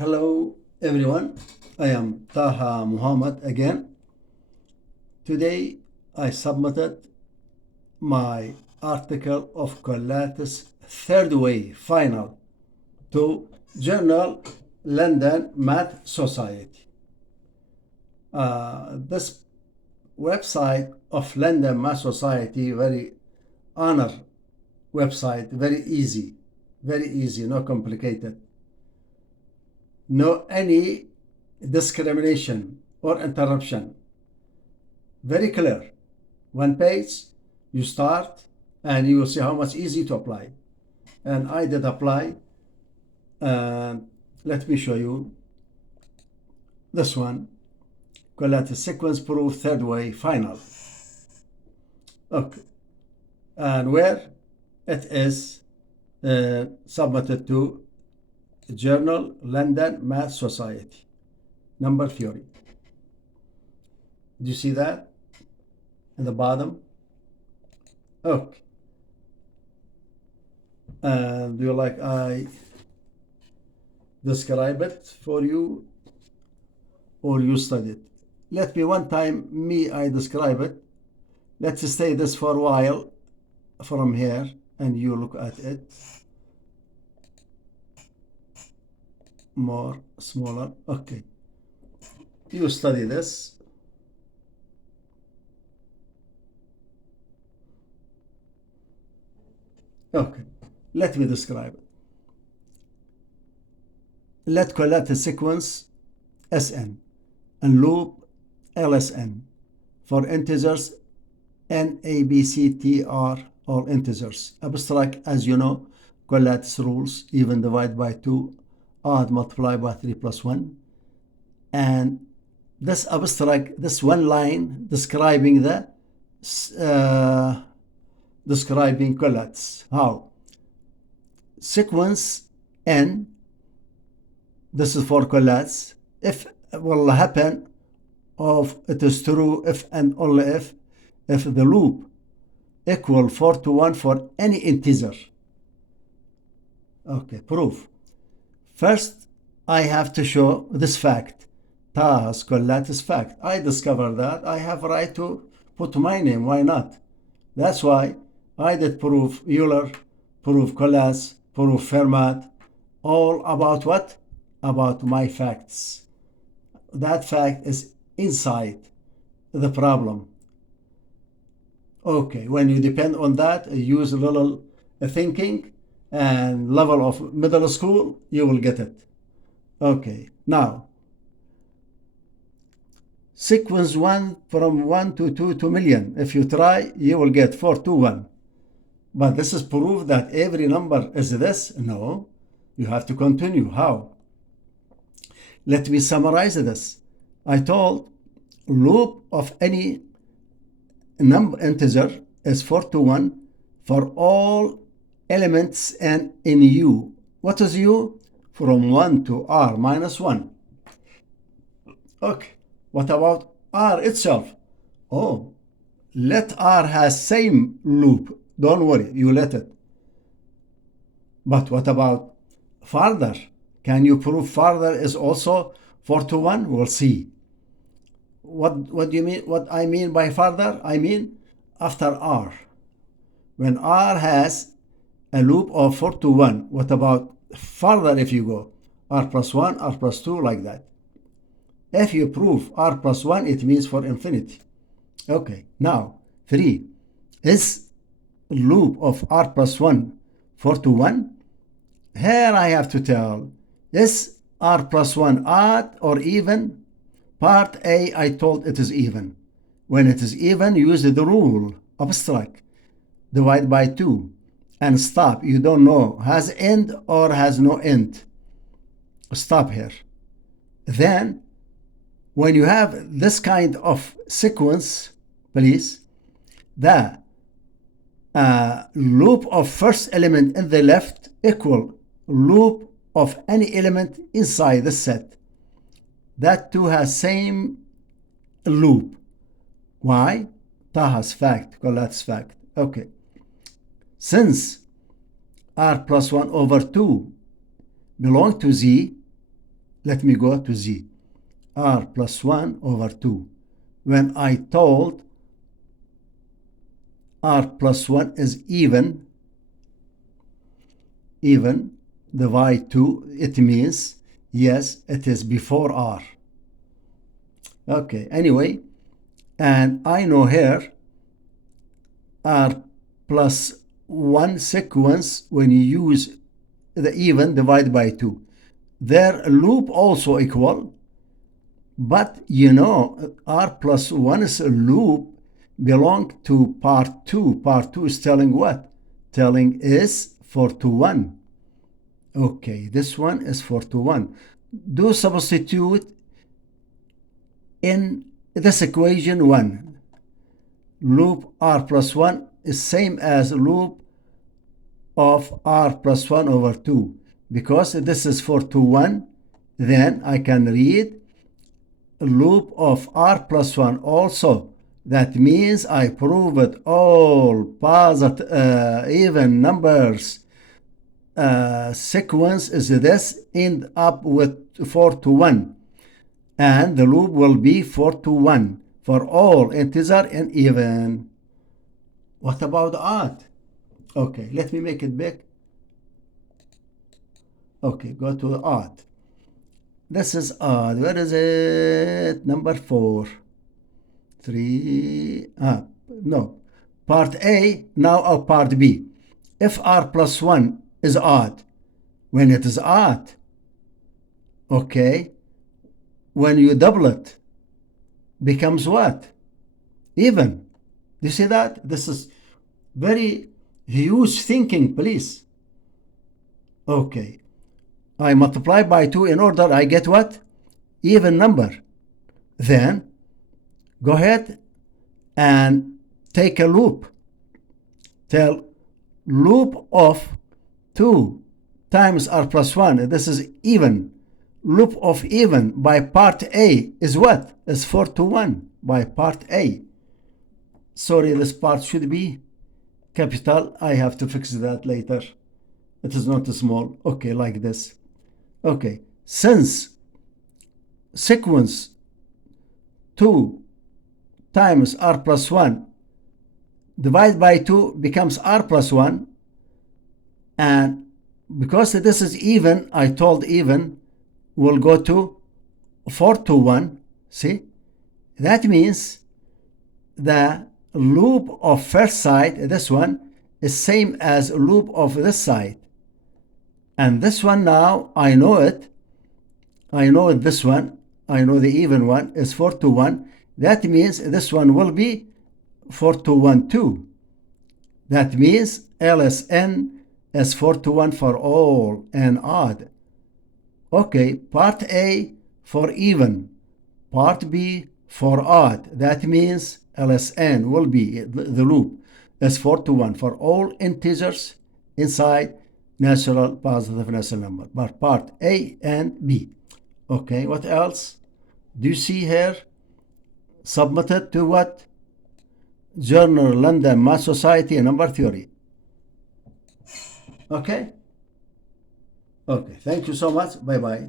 Hello everyone, I am Taha Muhammad again. Today I submitted my article of Collatz third way final to journal London Math Society. This website of London Math Society, very honor website, very easy, no complicated. No any discrimination or interruption. Very clear. One page, you start and you will see how much easy to apply. And I did apply. Let me show you this one. Collatz Sequence proof third way final. Okay. And where it is submitted to Journal London Math Society, number theory. Do you see that in the bottom? Okay. And do you like I describe it for you or you study it? Let me one time I describe it. Let's stay this for a while from here and you look at it. More smaller. Okay, you study this. Okay, let me describe it. Let Collatz sequence Sn and loop LSN for integers N, A, B, C, T, R, all integers. Abstract, as you know, Collatz rules, even divide by 2, odd multiply by 3 plus 1. And this abstract, this one line describing the describing Collatz. How? Sequence N, this is for Collatz, if will happen of it is true if and only if the loop equal 4 to 1 for any integer. Okay, proof. First, I have to show this fact, Taha's Collatz fact. I discovered that. I have a right to put my name. Why not? That's why I did proof Euler, proof Collatz, proof Fermat, all about what? About my facts. That fact is inside the problem. Okay, when you depend on that, use a little thinking and level of middle school, you will get it. Okay, now sequence 1 from 1 to 2 to million. If you try, you will get 4 to 1. But this is proof that every number is this? No, you have to continue. How? Let me summarize this. I told loop of any number integer is 4 to 1 for all elements and in U. What is U? From 1 to R minus 1. Okay, what about R itself? Oh, let R has same loop. Don't worry, you let it. But what about further? Can you prove further is also 4 to 1? We'll see. What do you mean? What I mean by further? I mean after R. When R has a loop of 4 to 1, what about further if you go? R plus 1, R plus 2, like that. If you prove R plus 1, it means for infinity. Okay, now 3. Is loop of R plus 1 4 to 1? Here I have to tell, is R plus 1 odd or even? Part A, I told it is even. When it is even, use the rule, abstract, divide by 2, and stop. You don't know, has end or has no end. Stop here. Then, when you have this kind of sequence, please, the loop of first element in the left equal loop of any element inside the set. That too has same loop. Why? Taha's fact, Collatz fact. Okay. Since R plus 1 over 2 belong to Z, let me go to Z. R plus 1 over 2. When I told R plus 1 is even, divide 2, it means, yes, it is before R. Okay, anyway, and I know here R plus 1 sequence, when you use the even divided by 2, their loop also equal, but you know R plus 1's loop belong to part 2. Part 2 is telling what? Telling is 4 to 1. Okay, this one is 4 to 1. Do substitute in this equation 1. Loop R plus 1 is same as loop of R plus 1 over 2. Because this is 4 to 1, then I can read loop of R plus 1 also. That means I proved all positive even numbers sequence is this, end up with 4 to 1. And the loop will be 4 to 1 for all integer and even. What about odd? Okay, let me make it big. Okay, go to odd. This is odd. Where is it? Number 4. 3. No. Part A, now or part B. If R plus 1 is odd, when it is odd, okay, when you double it, becomes what? Even. Do you see that? This is very huge thinking, please. Okay. I multiply by 2 in order I get what? Even number. Then go ahead and take a loop. Tell loop of 2 times R plus 1. This is even. Loop of even by part A is what? Is 4 to 1 by part A. Sorry, this part should be capital. I have to fix that later. It is not small. Okay, like this. Okay, since sequence 2 times R plus 1 divided by 2 becomes R plus 1, and because this is even, I told even will go to 4 to 1. See, that means the loop of first side, this one, is same as loop of this side. And this one now, I know it. I know this one. I know the even one is 4 to 1. That means this one will be 4 to 1 too. That means LSN is 4 to 1 for all and odd. Okay, part A for even, part B for odd. That means LSN will be, the loop is 4 to 1 for all integers inside natural positive natural number, but part A and B. Okay, what else? Do you see here? Submitted to what? Journal London Math Society number theory. Okay? Okay, thank you so much. Bye-bye.